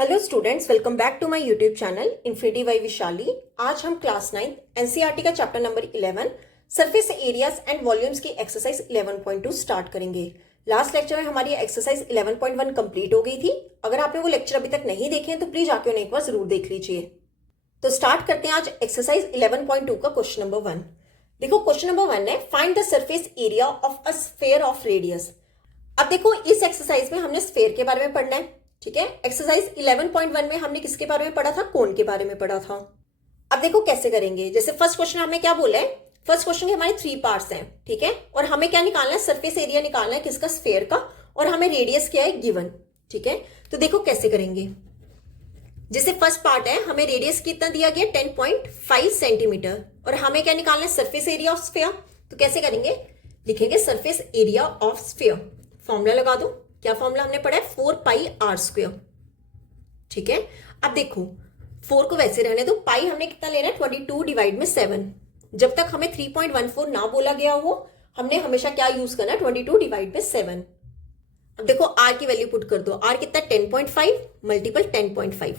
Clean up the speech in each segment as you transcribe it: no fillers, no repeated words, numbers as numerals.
Hello students, welcome back to my YouTube channel infinity by Vishali. आज हम class 9 NCERT का chapter number 11 surface areas and volumes की exercise 11.2 start करेंगे। Last lecture में हमारी exercise 11.1 complete हो गई थी। अगर आपने वो लेक्चर अभी तक नहीं देखे हैं तो प्लीज आके उन्हें एक बार जरूर देख लीजिए। तो स्टार्ट करते हैं आज एक्सरसाइज 11.2 का क्वेश्चन नंबर 1। देखो क्वेश्चन नंबर 1 है find the surface area of a sphere of radius. अब देखो इस एक्सरसाइज में हमने स्फीयर के बारे में पढ़ना है, ठीक है। एक्सरसाइज 11.1 में हमने किसके बारे में पढ़ा था? कोन के बारे में पढ़ा था। अब देखो कैसे करेंगे। जैसे फर्स्ट क्वेश्चन हमें क्या बोला है, फर्स्ट क्वेश्चन के हमारे 3 पार्ट्स हैं, ठीक है। और हमें क्या निकालना है? सरफेस एरिया निकालना है किसका? स्फीयर का। और हमें रेडियस क्या है? गिवन, ठीक है। तो देखो कैसे करेंगे। जैसे फर्स्ट पार्ट है, हमें रेडियस कितना दिया गया? 10.5 सेंटीमीटर। और हमें क्या निकालना है? Surface area of sphere. तो कैसे करेंगे? लिखेंगे surface area of sphere. Formula लगा दो। क्या फॉर्मूला हमने पढ़ा है? 4 पाई आर स्क्वायर, ठीक है। अब देखो 4 को वैसे रहने दो। पाई हमने कितना लेना है? 22 डिवाइड में 7। जब तक हमें 3.14 ना बोला गया हो, हमने हमेशा क्या यूज करना है? 22 डिवाइड में 7। अब देखो आर की वैल्यू पुट कर दो। आर कितना? 10.5 मल्टीपल 10.5।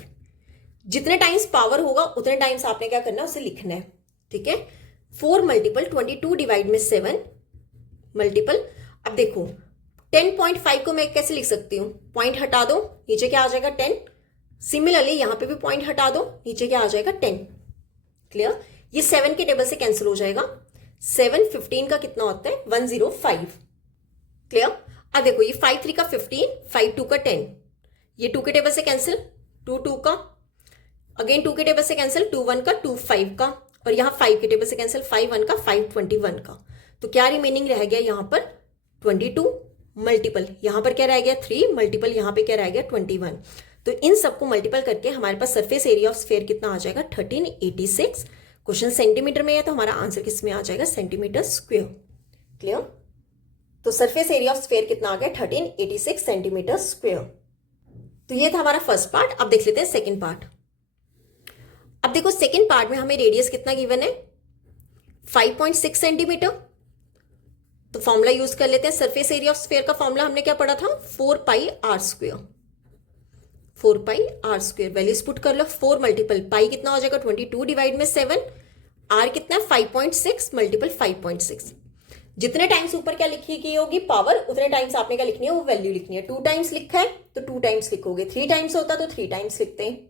जितने टाइम्स पावर होगा उतने टाइम्स आपने क्या करना है? उसे लिखना है, ठीक है। 4 मल्टीपल 22 डिवाइड में 7 मल्टीपल। अब देखो 10.5 को मैं कैसे लिख सकती हूँ? पॉइंट हटा दो, नीचे क्या आ जाएगा? 10। सिमिलरली यहां पे भी पॉइंट हटा दो, नीचे क्या आ जाएगा? 10। क्लियर? ये 7 के टेबल से कैंसिल हो जाएगा। 7 15 का कितना होता है? 105। क्लियर? अब देखो ये 5 3 का 15, 5 2 का 10। ये 2 के टेबल से कैंसिल, 2 2 का, अगेन 2 के टेबल से कैंसिल, 2 1 का, 2 5 का, और यहां 5 के टेबल से कैंसिल, 5 1 का, 5 21 का। तो क्या रिमेनिंग रह गया यहां पर? 22 मल्टीपल यहां पर क्या रह गया? 3 मल्टीपल यहां पे क्या रह गया? 21। तो इन सबको मल्टीपल करके हमारे पास सरफेस एरिया ऑफ स्फीयर कितना आ जाएगा? 1386। क्वेश्चन सेंटीमीटर में है तो हमारा आंसर किस में आ जाएगा? Centimetre square. क्लियर? तो सरफेस एरिया ऑफ स्फीयर कितना आ गया? 1386 सेंटीमीटर स्क्वायर। तो ये था हमारा फर्स्ट पार्ट। अब देख लेते हैं सेकेंड पार्ट। अब देखो सेकेंड पार्ट में हमें रेडियस कितना गिवन है? 5.6 सेंटीमीटर। तो फॉर्मूला यूज कर लेते हैं। सरफेस एरिया ऑफ स्फीयर का फॉर्मूला हमने क्या पढ़ा था? 4 pi r square. 4 pi r square values put कर लो। 4 मल्टीपल पाई कितना हो जाएगा? 22 डिवाइड में 7। आर कितना है? 5.6 मल्टीपल 5.6। जितने टाइम्स ऊपर क्या लिखी गई होगी? पावर, उतने टाइम्स आपने क्या लिखनी है? वो वैल्यू लिखनी है। 2 टाइम्स लिखा है तो 2 टाइम्स लिखोगे। 3 टाइम्स होता तो 3 टाइम्स लिखते हैं।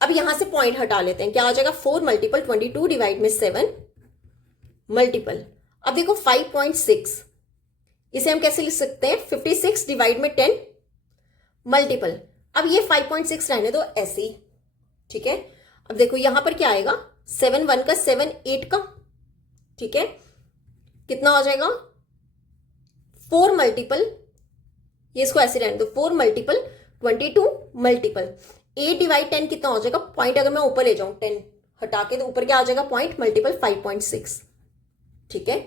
अब यहां से पॉइंट हटा लेते हैं। क्या आ जाएगा? 4 मल्टीपल 22 डिवाइड में 7 मल्टीपल। अब देखो 5.6, इसे हम कैसे लिख सकते हैं? 56 डिवाइड में 10 मल्टीपल। अब ये 5.6 रहने दो ऐसे ही, ठीक है। अब देखो यहां पर क्या आएगा? 7 1 का, 7 8 का, ठीक है। कितना हो जाएगा? 4 मल्टीपल, ये इसको ऐसे रहने दो, 4 मल्टीपल 22 मल्टीपल 8 डिवाइड 10 कितना हो जाएगा? पॉइंट अगर मैं ऊपर ले जाऊं 10 हटा के तो ऊपर क्या आ जाएगा? पॉइंट मल्टीपल 5.6, ठीक है।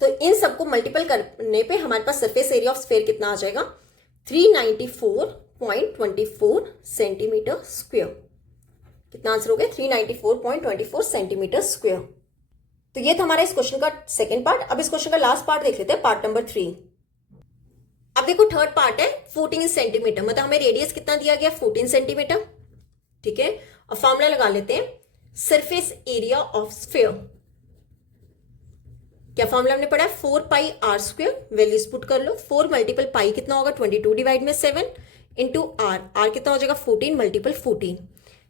तो इन सबको मल्टीपल करने पे हमारे पास सरफेस एरिया ऑफ स्फीयर कितना आ जाएगा? 394.24 सेंटीमीटर स्क्वायर। कितना आंसर हो गया? 394.24 सेंटीमीटर स्क्वायर। तो ये था हमारा इस क्वेश्चन का सेकंड पार्ट। अब इस क्वेश्चन का लास्ट पार्ट देख लेते हैं, पार्ट नंबर 3। अब देखो थर्ड पार्ट है 14 सेंटीमीटर, मतलब हमें रेडियस कितना दिया गया? 14 सेंटीमीटर, ठीक है। अब फॉर्मूला लगा लेते हैं। सरफेस एरिया ऑफ स्फीयर, क्या फॉर्मूला हमने पढ़ा है? 4 pi r square. Values put कर लो। 4 मल्टीपल पाई कितना होगा? 22 डिवाइड में 7 इंटू आर। आर कितना हो जाएगा? 14 मल्टीपल 14।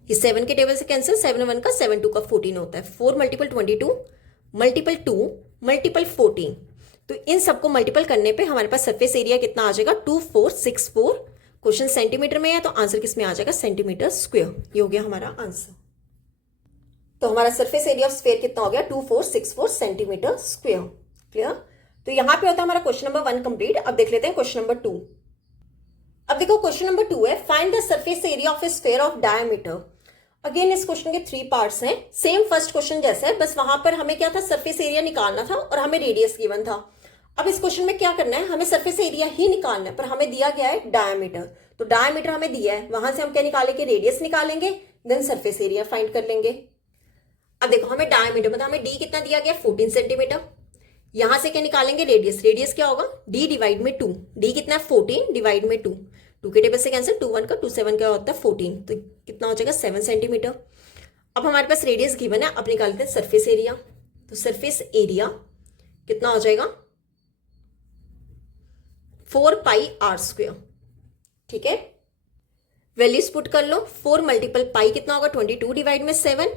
ये 7 के टेबल से कैंसिल, 7 1 का, 7 2 का 14 होता है। 4 मल्टीपल 22 मल्टीपल 2 मल्टीपल 14। तो इन सबको मल्टीपल करने पे हमारे पास सरफेस एरिया कितना आ जाएगा? 2464। क्वेश्चन सेंटीमीटर में है तो आंसर किस में आ जाएगा? Centimetre square. ये हो गया हमारा आंसर। तो हमारा सरफेस एरिया ऑफ स्फीयर कितना हो गया? 2464 सेंटीमीटर स्क्वायर। क्लियर? तो यहां पे होता है हमारा क्वेश्चन नंबर 1 कंप्लीट। अब देख लेते हैं क्वेश्चन नंबर 2। अब देखो क्वेश्चन नंबर 2 है find the surface area of A sphere of diameter. Again इस क्वेश्चन के 3 पार्ट्स हैं, सेम फर्स्ट क्वेश्चन जैसा है, बस वहां पर हमें क्या था? सरफेस एरिया निकालना था और हमें रेडियस गिवन था। अब इस क्वेश्चन में क्या करना है? हमें सरफेस एरिया ही निकालना है, पर हमें दिया गया है डायमीटर। तो डायमीटर हमें दिया है, वहां से हम क्या निकालेंगे? रेडियस निकालेंगे, देन सरफेस एरिया फाइंड कर लेंगे। अब देखो हमें डायमीटर मतलब हमें डी कितना दिया गया? 14 सेंटीमीटर। यहां से क्या निकालेंगे? रेडियस। रेडियस क्या होगा? डी डिवाइड में 2। डी कितना है? 14 डिवाइड में 2। 2 के टेबल से कैंसिल, 2 1 का 2 7 का होता है 14, तो कितना हो जाएगा 7 सेंटीमीटर। अब हमारे पास रेडियस गिवन है, अब निकालते हैं सरफेस एरिया। तो सरफेस एरिया कितना हो जाएगा 4 पाई आर स्क्वायर। ठीक है, वैल्यूज पुट कर लो। 4 मल्टीपल पाई कितना होगा 22 डिवाइड में 7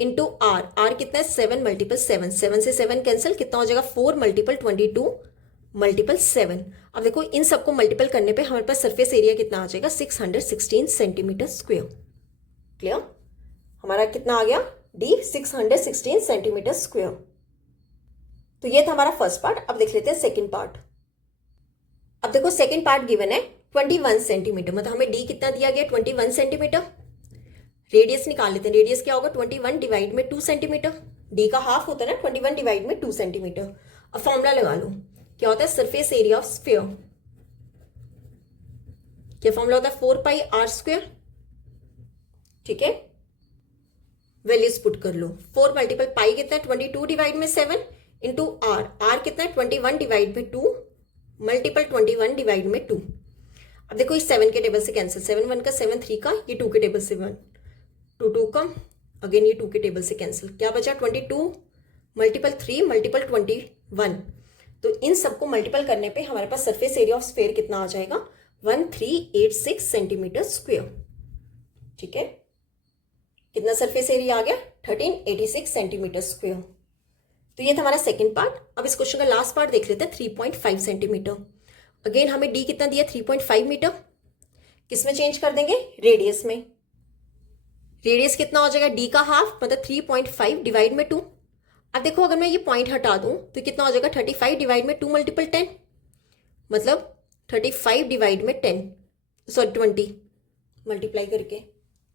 इंटू आर, आर कितना है 7 मल्टीपल 7, 7 से 7 कैंसिल, कितना हो जाएगा 4 मल्टीपल 22 मल्टीपल 7। अब देखो इन सबको मल्टीपल करने पे हमारे पास सरफेस एरिया कितना आ जाएगा 616 सेंटीमीटर स्क्वायर। क्लियर, हमारा कितना आ गया डी 616 सेंटीमीटर स्क्वायर। तो ये था हमारा फर्स्ट पार्ट। अब देख लेते हैं सेकेंड पार्ट। अब देखो सेकेंड पार्ट गिवन है 21 सेंटीमीटर, मतलब हमें डी कितना दिया गया 21 सेंटीमीटर। रेडियस निकाल लेते हैं, रेडियस क्या होगा 21 डिवाइड में 2 सेंटीमीटर, डी का हाफ होता है ना 21 डिवाइड में 2 सेंटीमीटर। अब फॉर्मूला लगा लो, क्या होता है सरफेस एरिया ऑफ स्फीयर, क्या फॉर्मूला होता है 4 पाई आर स्क्वायर। ठीक है, वैल्यूज पुट कर लो। 4 मल्टीपल पाई कितना है 22 डिवाइड में 7 इंटू आर, आर कितना है 21 डिवाइड में 2 मल्टीपल 21 डिवाइड में 2। अब देखो इस 7 के टेबल से कैंसिल, 7 1 का 7 3 का, ये 2 के टेबल से 1 2 2 का, अगेन ये 2 के टेबल से कैंसिल, क्या बचा 22 मल्टीपल 3 मल्टीपल 21। तो इन सबको मल्टीपल करने पे हमारे पास सरफेस एरिया ऑफ स्फीयर कितना आ जाएगा 1386 सेंटीमीटर स्क्वायर। ठीक है, कितना सरफेस एरिया आ गया 1386 सेंटीमीटर स्क्वायर। तो ये था हमारा सेकंड पार्ट। अब इस क्वेश्चन का लास्ट पार्ट देख लेते हैं 3.5 सेंटीमीटर। अगेन हमें डी कितना दिया 3.5 मीटर, किस में चेंज कर देंगे रेडियस में। रेडियस कितना हो जाएगा डी का हाफ, मतलब 3.5 डिवाइड में 2। अब देखो अगर मैं ये पॉइंट हटा दूं तो कितना हो जाएगा 35 डिवाइड में 2 मल्टीपल 10, मतलब 35 डिवाइड में 10 सॉरी 20 मल्टीप्लाई करके।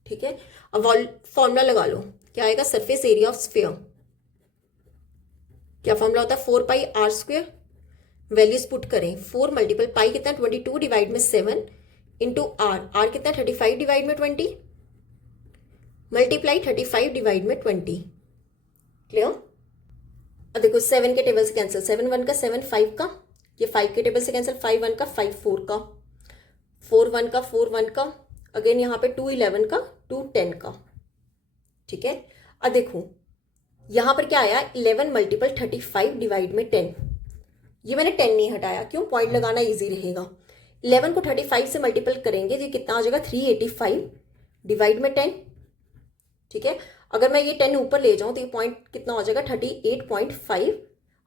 ठीक है, अब फॉर्मूला लगा लो, क्या आएगा सरफेस एरिया ऑफ स्फीयर, क्या फॉर्मूला होता है 4 pi r square. Values put करें, 4 मल्टीपल पाई कितना 22 डिवाइड में 7 इंटू आर, आर कितना 35 डिवाइड में 20 मल्टीप्लाई 35 डिवाइड में 20। क्लियर, अब देखो 7 के टेबल से कैंसिल, 7 1 का 7 5 का, ये 5 के टेबल से कैंसिल, 5 1 का 5 4 का, 4 1 का 4 1 का, अगेन यहाँ पे 2 11 का 2 10 का। ठीक है, अब देखो यहां पर क्या आया 11 मल्टीपल 35 डिवाइड में 10, ये मैंने 10 नहीं हटाया, क्यों, पॉइंट लगाना इजी रहेगा। 11 को 35 से मल्टीपल करेंगे तो कितना आ जाएगा 385 डिवाइड में 10। ठीक है, अगर मैं ये 10 ऊपर ले जाऊं तो ये पॉइंट कितना हो जाएगा 38.5।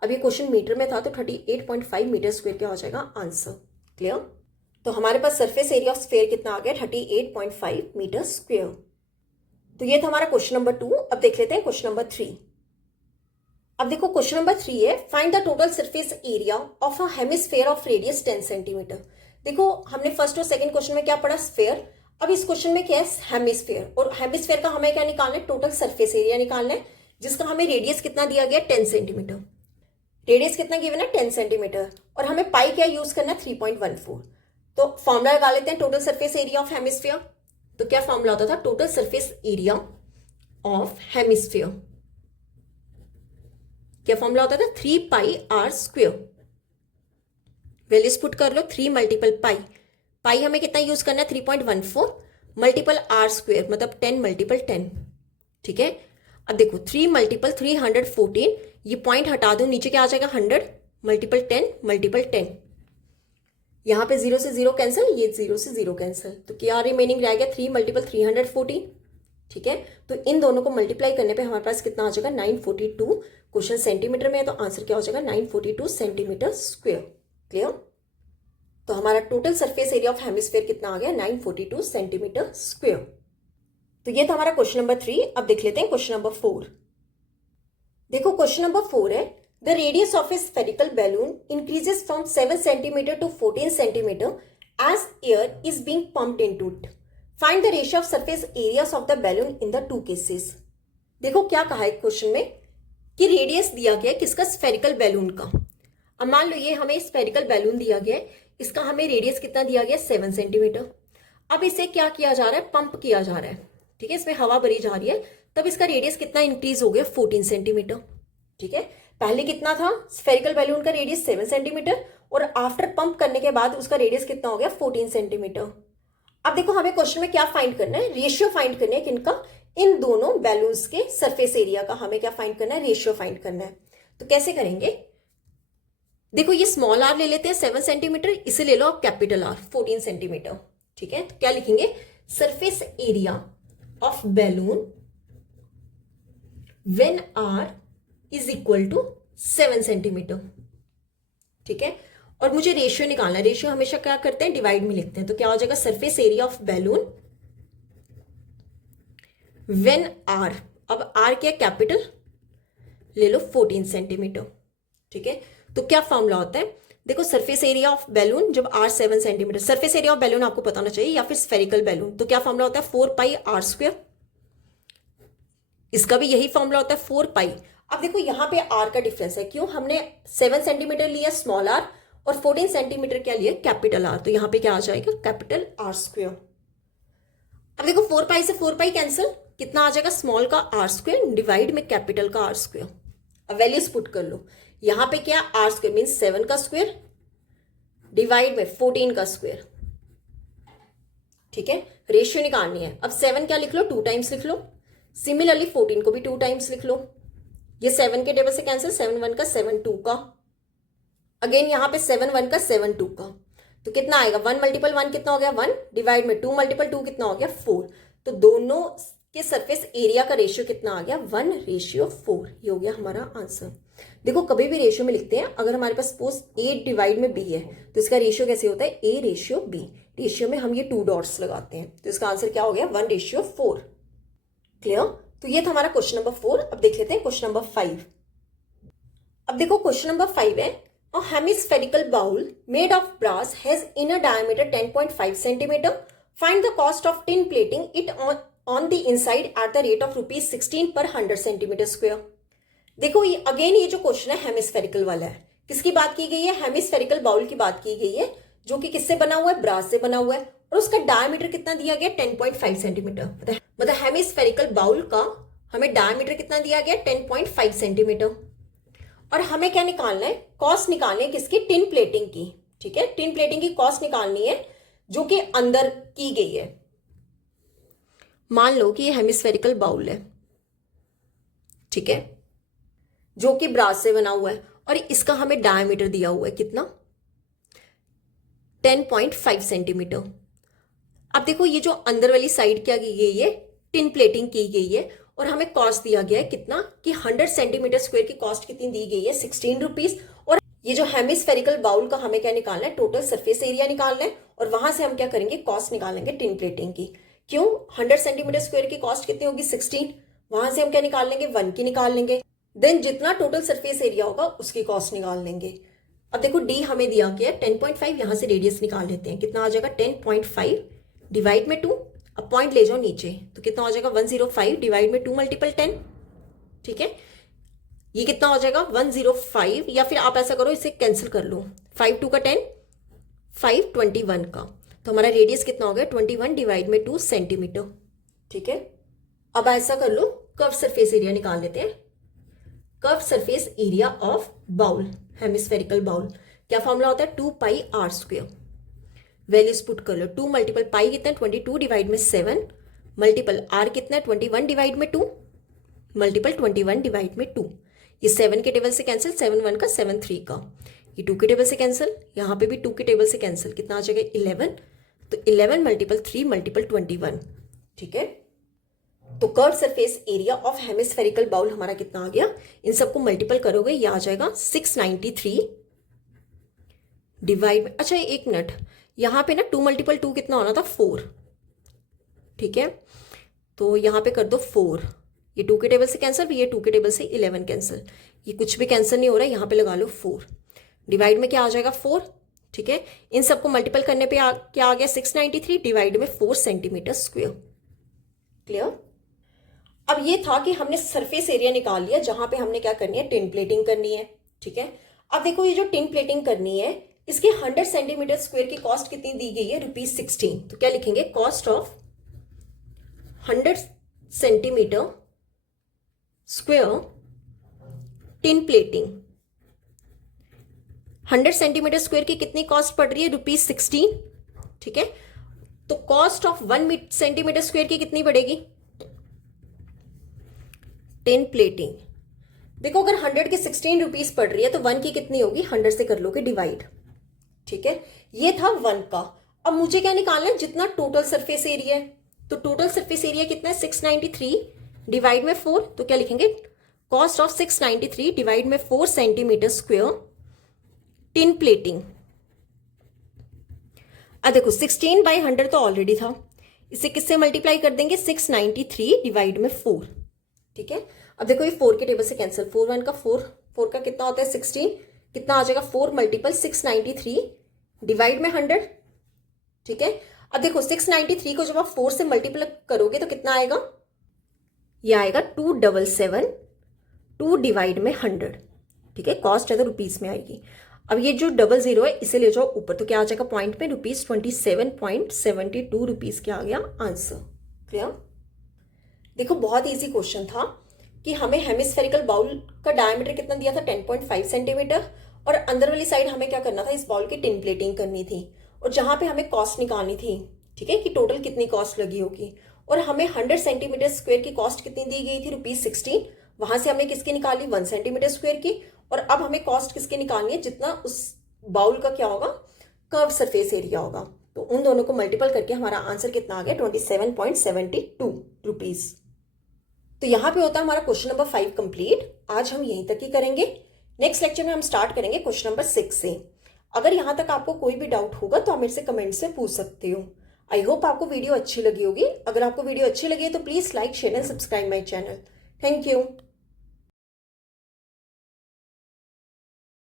अब ये क्वेश्चन मीटर में था तो 38.5 मीटर स्क्वायर क्या हो जाएगा आंसर। क्लियर, तो हमारे पास सरफेस एरिया ऑफ स्फीयर कितना आ गया 38.5 मीटर स्क्वायर। तो ये था हमारा क्वेश्चन नंबर 2। अब देख लेते हैं क्वेश्चन नंबर 3। अब देखो क्वेश्चन नंबर 3 है find the total surface area of a hemisphere of radius 10 centimetre. देखो हमने फर्स्ट और सेकंड क्वेश्चन में क्या पढ़ा स्फीयर, अब इस क्वेश्चन में क्या है हेमिस्फीयर, और हेमिस्फीयर का हमें क्या निकालना है टोटल सरफेस एरिया निकालना है, जिसका हमें रेडियस कितना दिया गया 10 सेंटीमीटर। रेडियस कितना गिवन है 10 सेंटीमीटर, और हमें पाई क्या यूज करना है 3.14। तो फॉर्मूला लगा लेते हैं total surface area of hemisphere. तो क्या फॉर्मूला होता था total surface area of hemisphere, क्या फॉर्मूला होता था 3 पाई आर स्क्वायर। वैल्यूज पुट कर लो, 3 मल्टीपल पाई, पाई हमें कितना यूज करना है 3.14 मल्टीपल आर स्क्वायर, मतलब 10 मल्टीपल 10। ठीक है, अब देखो 3 मल्टीपल 314, ये पॉइंट हटा दो नीचे क्या आ जाएगा 100 मल्टीपल 10 मल्टीपल 10, यहाँ पे 0 से 0 कैंसिल, ये 0 से 0 कैंसिल, तो क्या रिमेनिंग रह गया 3 मल्टीपल 314। ठीक है, तो इन दोनों को मल्टीप्लाई करने पे हमारे पास कितना आ जाएगा 942। क्वेश्चन सेंटीमीटर में है तो आंसर क्या हो जाएगा 942 सेंटीमीटर स्क्वायर। क्लियर, तो हमारा total surface area of hemisphere कितना आ गया 942 सेंटीमीटर स्क्वायर। तो ये था हमारा क्वेश्चन नंबर 3। अब देख लेते हैं क्वेश्चन नंबर 4। देखो क्वेश्चन नंबर 4 है the radius of a spherical balloon increases from 7 centimetre to 14 centimetre as air is being pumped into it. Find the ratio of surface areas of the balloon in the 2 cases. देखो क्या कहा है question में कि radius दिया गया किसका spherical balloon का। अब मान लो ये हमें स्फेरिकल बैलून दिया गया है, इसका हमें रेडियस कितना दिया गया 7 सेंटीमीटर। अब इसे क्या किया जा रहा है पंप किया जा रहा है। ठीक है, इसमें हवा भरी जा रही है, तब इसका रेडियस कितना इंक्रीज हो गया 14 सेंटीमीटर। ठीक है, पहले कितना था स्फेरिकल बैलून का रेडियस 7 सेंटीमीटर और आफ्टर पंप करने के बाद उसका रेडियस कितना हो गया 14 सेंटीमीटर। अब देखो हमें क्वेश्चन में क्या फाइंड करना है, रेशियो फाइंड करना है किनका, इन दोनों बैलून्स के सरफेस एरिया का हमें क्या फाइंड करना है, रेशियो फाइंड करना है। तो कैसे करेंगे, देखो ये स्मॉल आर ले लेते हैं 7 सेंटीमीटर, इसे ले लो आप कैपिटल आर 14 सेंटीमीटर, ठीक है। तो क्या लिखेंगे, surface area of balloon when r is equal to 7 centimetre, ठीक है। और मुझे रेशियो निकालना है, रेशियो हमेशा क्या करते हैं, डिवाइड में लिखते हैं। तो क्या हो जाएगा, surface area of balloon when r, अब आर क्या कैपिटल, ले लो 14 सेंटीमीटर, ठीक है। तो क्या फॉर्मूला होता है, देखो सरफेस एरिया ऑफ बैलून जब r 7 centimetre, surface area of balloon आपको पता होना चाहिए, या फिर स्फेरिकल बैलून, तो क्या फॉर्मूला होता है 4 पाई आर स्क्वायर, इसका भी यही फॉर्मूला होता है 4 पाई। अब देखो यहां पे आर का डिफरेंस है, क्यों, हमने 7 सेंटीमीटर लिया स्मॉल आर और 14 सेंटीमीटर क्या लिया कैपिटल आर, तो यहां पे क्या आ जाएगा कैपिटल आर स्क्वायर। अब देखो 4 पाई से 4 पाई कैंसिल, कितना आ जाएगा, स्मॉल का आर स्क्वायर डिवाइड में कैपिटल का आर स्क्वायर। अब वैल्यूज पुट कर लो, यहां पे क्या आर स्क्वायर मीन 7 का स्क्वायर डिवाइड में 14 का स्क्वायर, ठीक है। रेशियो निकालनी है, अब 7 क्या लिख लो, 2 टाइम्स लिख लो, सिमिलरली 14 को भी 2 टाइम्स लिख लो, ये 7 के टेबल से कैंसिल, 7 1 का 7 2 का, अगेन यहां पे 7 1 का 7 2 का, तो कितना आएगा 1 मल्टीपल 1 कितना हो गया 1 डिवाइड में 2 मल्टीपल 2 कितना हो गया 4, तो दोनों के सरफेस एरिया का रेशियो कितना आ गया 1:4, ये हो गया हमारा आंसर। देखो कभी भी रेशियो में लिखते हैं, अगर हमारे पास सपोज A डिवाइड में B है तो इसका रेशियो कैसे होता है A:B, रेशियो में हम ये 2 डॉट्स लगाते हैं, तो इसका आंसर क्या हो गया 1:4। क्लियर, तो ये था हमारा क्वेश्चन नंबर 4। अब देख लेते हैं क्वेश्चन नंबर 5। अब देखो क्वेश्चन नंबर 5 है, a hemispherical bowl made of brass has inner diameter 10.5 centimeter. Find the cost of tin plating it on the inside at the rate of rupees 16 per 100 centimeter square. देखो ये again ये जो question है hemispherical वाला है, किसकी बात की गई है, हेमिस्फेरिकल बाउल की बात की गई है, जो कि किससे बना हुआ है, ब्रास से बना हुआ है, और उसका डायमीटर कितना दिया गया 10.5 सेंटीमीटर, मतलब हेमिस्फेरिकल बाउल का हमें डायमीटर कितना दिया गया 10.5 सेंटीमीटर। और हमें क्या निकालना है, कॉस्ट निकालनी है किसकी, टिन प्लेटिंग की, ठीक है। टिन प्लेटिंग की कॉस्ट निकालनी है जो कि अंदर की गई है। मान लो कि ये हेमिस्फेरिकल बाउल है, ठीक है, जो कि ब्रास से बना हुआ है, और इसका हमें डायमीटर दिया हुआ है कितना 10.5 सेंटीमीटर। अब देखो ये जो अंदर वाली साइड क्या की गई है, टिन प्लेटिंग की गई है, और हमें कॉस्ट दिया गया है कितना कि 100 सेंटीमीटर स्क्वायर की कॉस्ट कितनी दी गई है 16 रुपीज। और ये जो हेमिस्फेरिकल बाउल का हमें क्या निकालना है, टोटल सरफेस एरिया निकालना है, और वहां से हम क्या करेंगे, कॉस्ट निकालेंगे टिन प्लेटिंग की। क्यों, 100 सेंटीमीटर स्क्वायर की कॉस्ट कितनी होगी 16, वहां से हम क्या निकाल लेंगे 1 की निकाल लेंगे, देन जितना टोटल सरफेस एरिया होगा उसकी कॉस्ट निकाल लेंगे। अब देखो डी हमें दिया गया 10.5, यहां से रेडियस निकाल लेते हैं, कितना आ जाएगा 10.5 डिवाइड में 2, अब पॉइंट ले जाओ नीचे, तो कितना हो जाएगा 105 डिवाइड में 2 मल्टीपल 10, ठीक है। ये कितना हो जाएगा 105, या फिर आप ऐसा करो इसे कैंसिल कर लो, 5 2 का 10, 5 21 का, तो हमारा रेडियस कितना हो गया 21 डिवाइड में 2 सेंटीमीटर, ठीक है। अब ऐसा कर लो, कर्व सरफेस एरिया निकाल लेते हैं, curve surface area of bowl, hemispherical bowl, क्या फॉर्मूला होता है 2 pi r square, values put कर लो, 2 मल्टीपल पाई कितना 22 डिवाइड में 7 मल्टीपल आर कितना 21 डिवाइड में 2 मल्टीपल 21 डिवाइड में 2, ये 7 के टेबल से कैंसिल, 7 1 का 7 3 का, ये 2 के टेबल से कैंसिल, यहाँ पे भी 2 के टेबल से कैंसिल, कितना आ जाएगा 11, तो 11 मल्टीपल 3 मल्टीपल 21, ठीक है। तो curve surface area of hemispherical bowl हमारा कितना आ गया, इन सबको मल्टीपल करोगे ये आ जाएगा 693 डिवाइड में, अच्छा एक मिनट, यहां पे ना 2 मल्टीपल 2 कितना होना था 4, ठीक है, तो यहां पे कर दो 4, ये 2 के टेबल से कैंसिल, ये 2 के टेबल से 11 कैंसिल, ये कुछ भी कैंसिल नहीं हो रहा है, यहां पे लगा लो 4 डिवाइड में क्या आ जाएगा 4, ठीक है। इन सबको मल्टीपल करने पे क्या आ गया 693 डिवाइड में 4 सेंटीमीटर स्क्वायर। क्लियर। अब ये था कि हमने सरफेस एरिया निकाल लिया, जहां पे हमने क्या करनी है टिन प्लेटिंग करनी है, ठीक है। अब देखो ये जो टिन प्लेटिंग करनी है इसके 100 सेंटीमीटर स्क्वायर की कॉस्ट कितनी दी गई है ₹16, तो क्या लिखेंगे cost of 100 centimetre square tin plating, 100 centimetre square की कितनी कॉस्ट पड़ रही है ₹16, ठीक है। तो कॉस्ट ऑफ 1 सेंटीमीटर स्क्वायर की कितनी पड़ेगी? 10 प्लेटिंग। देखो अगर 100 की 16 रुपीज पड़ रही है तो 1 की कितनी होगी? 100 से कर लोगे डिवाइड। ठीक है, ये था 1 का। अब मुझे क्या निकालना है? जितना टोटल सरफेस एरिया है। तो टोटल सरफेस एरिया कितना है? 693 डिवाइड में 4। तो क्या लिखेंगे? कॉस्ट ऑफ 693 डिवाइड में 4 सेंटीमीटर स्क्वायर टिन प्लेटिंग। अब देखो 16/100 तो ऑलरेडी था, इसे किससे मल्टीप्लाई कर देंगे? 693 डिवाइड में 4। ठीक है, अब देखो ये 4 के टेबल से कैंसिल, 4 1 का 4 का कितना होता है? 16। कितना आ जाएगा? 4 मल्टीपल 693 डिवाइड में 100। ठीक है, अब देखो 693 को जब आप 4 से मल्टीप्लाई करोगे तो कितना आएगा? ये आएगा 277 2 डिवाइड में 100। ठीक है, कॉस्ट है तो रुपीज में आएगी। अब ये जो 00 है इसे ले जाओ ऊपर, तो क्या आ जाएगा पॉइंट में? ₹27.72 रुपीज क्या आ गया आंसर। क्लियर? देखो बहुत इजी क्वेश्चन था कि हमें हेमिस्फेरिकल बाउल का डायमीटर कितना दिया था? 10.5 सेंटीमीटर, और अंदर वाली साइड हमें क्या करना था? इस बाउल की टिन प्लेटिंग करनी थी, और जहां पे हमें कॉस्ट निकालनी थी। ठीक है, कि टोटल कितनी कॉस्ट लगी होगी, और हमें 100 सेंटीमीटर स्क्वायर की कॉस्ट कितनी दी गई थी? ₹16। वहां से हमने किसकी निकाली? 1 सेंटीमीटर स्क्वायर की। और अब हमें कॉस्ट किसकी निकालनी है? जितना उस बाउल का क्या होगा? कर्व सरफेस एरिया होगा। तो उन दोनों को मल्टीपल करके हमारा आंसर कितना आ गया? 27.72 रुपीज। तो यहाँ पे होता है हमारा क्वेश्चन नंबर 5 कंप्लीट। आज हम यहीं तक ही करेंगे। नेक्स्ट लेक्चर में हम स्टार्ट करेंगे क्वेश्चन नंबर 6 से। अगर यहाँ तक आपको कोई भी डाउट होगा तो आप मेरे से कमेंट्स में पूछ सकते हो। आई होप आपको वीडियो अच्छी लगी होगी। अगर आपको वीडियो अच्छी लगी है तो please like, share and subscribe my channel. Thank you.